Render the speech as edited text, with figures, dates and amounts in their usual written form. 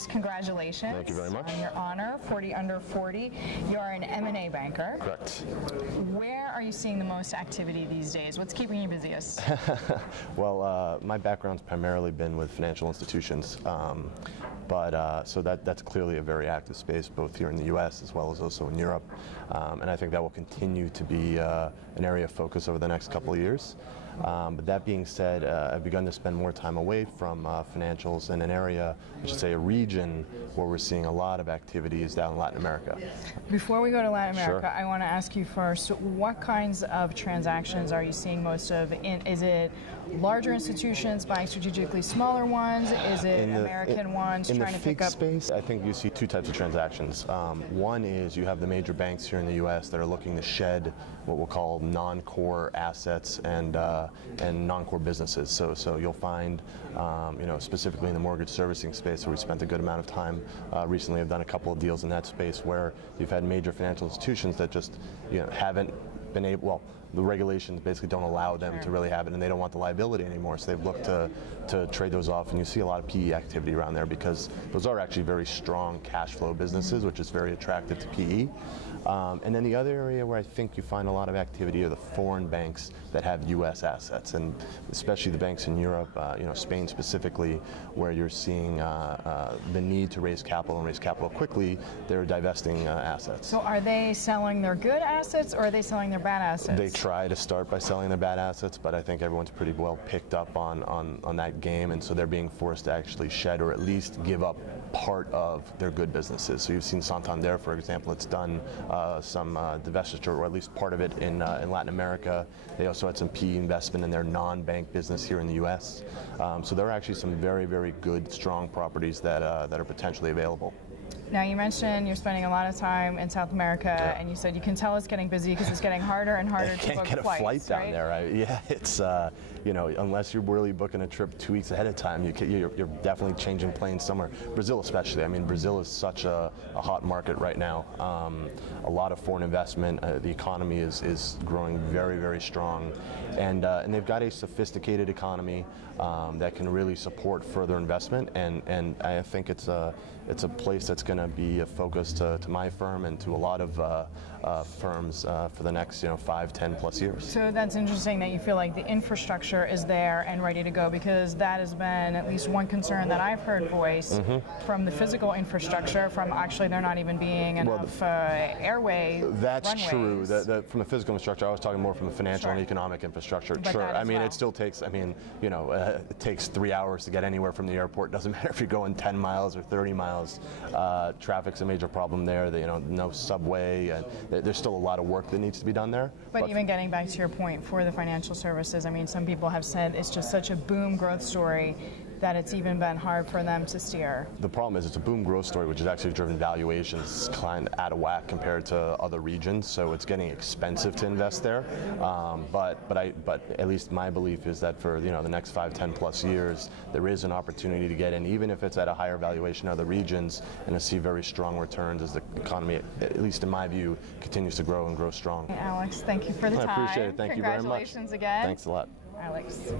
Alex, congratulations. Thank you very much. On your honor, 40 under 40. You're an M&A banker. Correct. Where are you seeing the most activity these days? What's keeping you busiest? Well, my background's primarily been with financial institutions, so that's clearly a very active space, both here in the U.S. as well as also in Europe, and I think that will continue to be an area of focus over the next couple of years. But that being said, I've begun to spend more time away from financials in an area, I should say a region, where we're seeing a lot of activities down in Latin America. Before we go to Latin America, Sure. I want to ask you first, what kinds of transactions are you seeing most of? Is it larger institutions buying strategically smaller ones? Is it American ones trying to pick up? In the FIG space, I think you see two types of transactions. One is you have the major banks here in the U.S. that are looking to shed what we'll call non-core assets and non-core businesses. So you'll find, specifically in the mortgage servicing space, where we spent a good amount of time recently. I've done a couple of deals in that space where you've had major financial institutions that just haven't been able. Well, the regulations basically don't allow them to really have it, and they don't want the liability anymore. So they've looked to trade those off, and you see a lot of PE activity around there because those are actually very strong cash flow businesses, which is very attractive to PE. And then the other area where I think you find a lot of activity are the foreign banks that have U.S. assets, and especially the banks in Europe, Spain specifically, where you're seeing the need to raise capital and raise capital quickly. They're divesting assets. So are they selling their good assets, or are they selling their bad assets? They try to start by selling their bad assets, but I think everyone's pretty well picked up on that game, and so they're being forced to actually shed or at least give up part of their good businesses. So you've seen Santander, for example, it's done some divestiture, or at least part of it in Latin America. They also had some PE investment in their non-bank business here in the U.S. So there are actually some very, very good, strong properties that are potentially available. Now, you mentioned you're spending a lot of time in South America, and you said you can tell it's getting busy because it's getting harder and harder to book flights. You can't get a flight down there. Yeah, it's unless you're really booking a trip 2 weeks ahead of time, you're definitely changing planes somewhere. Brazil especially. I mean, Brazil is such a hot market right now. A lot of foreign investment. The economy is growing very, very strong, and they've got a sophisticated economy that can really support further investment. And I think it's a place that's going to be a focus to my firm and to a lot of firms for the next 5, 10 plus years. So that's interesting that you feel like the infrastructure is there and ready to go, because that has been at least one concern that I've heard voiced from the physical infrastructure, from actually there not even being enough airway That's runways. true. From the physical infrastructure, I was talking more from the financial and economic infrastructure. But sure. I mean, well. It still takes, it takes 3 hours to get anywhere from the airport. Doesn't matter if you're going 10 miles or 30 miles. Traffic's a major problem there. No subway. And there's still a lot of work that needs to be done there. But even getting back to your point for the financial services, I mean, some people have said it's just such a boom growth story that it's even been hard for them to steer. The problem is it's a boom growth story, which has actually driven valuations kind of out of whack compared to other regions. So it's getting expensive to invest there. But at least my belief is that for the next 5, 10 plus years, there is an opportunity to get in, even if it's at a higher valuation in other regions, and to see very strong returns as the economy, at least in my view, continues to grow and grow strong. Alex, thank you for the time. I appreciate it. Thank you very much. Congratulations again. Thanks a lot. Alex.